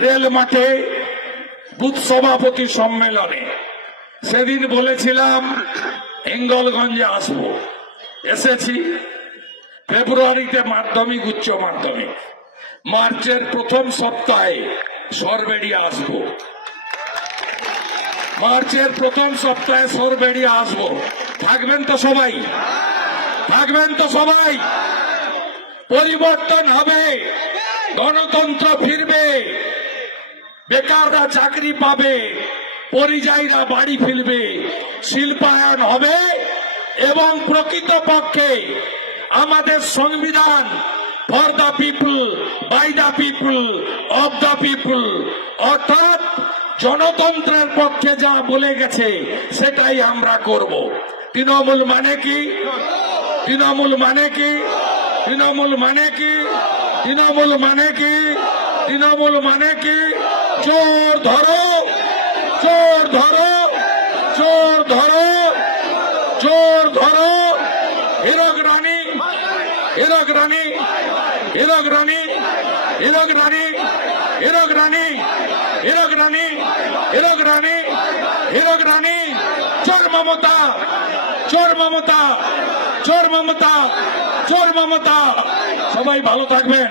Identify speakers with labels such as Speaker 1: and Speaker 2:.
Speaker 1: Rail মাঠে booth সভাপতি সম্মেলনে সেদিন বলেছিলাম, এঙ্গলগঞ্জে আসব। এসেছি। ফেব্রুয়ারিতে মাধ্যমিক, উচ্চ মাধ্যমিক। মার্চের প্রথম সপ্তাহে সরবেড়িয়া আসব। মার্চের প্রথম সপ্তাহে সরবেড়িয়া আসব। থাকবেন তো সবাই? থাকবেন তো সবাই? পরিবর্তন হবে। গণতন্ত্র ফিরবে। বেকাররা চাকরি পাবে, পরিযায়ীরা বাড়ি ফিরবে, শিল্পায়ন হবে এবং প্রকৃতপক্ষে আমাদের সংবিধান for the people by the people of the people অর্থাৎ জনতন্ত্রের পক্ষে যা বলে গেছে, সেটাই আমরা করব। তৃণমূল মানে কি? তৃণমূল মানে কি? তৃণমূল মানে কি? তৃণমূল মানে কি? তৃণমূল মানে কি? চোর ধরো চোর ধরো চোর ধরো চোর ধরো। হিরক রানী হিরক রানী হিরক রানী হিরক রানী হিরক রানী হিরক রানী হিরক রানী হিরক রানী। চোর মমতা চোর মমতা চোর মমতা চোর মমতা। সবাই ভালো থাকবেন।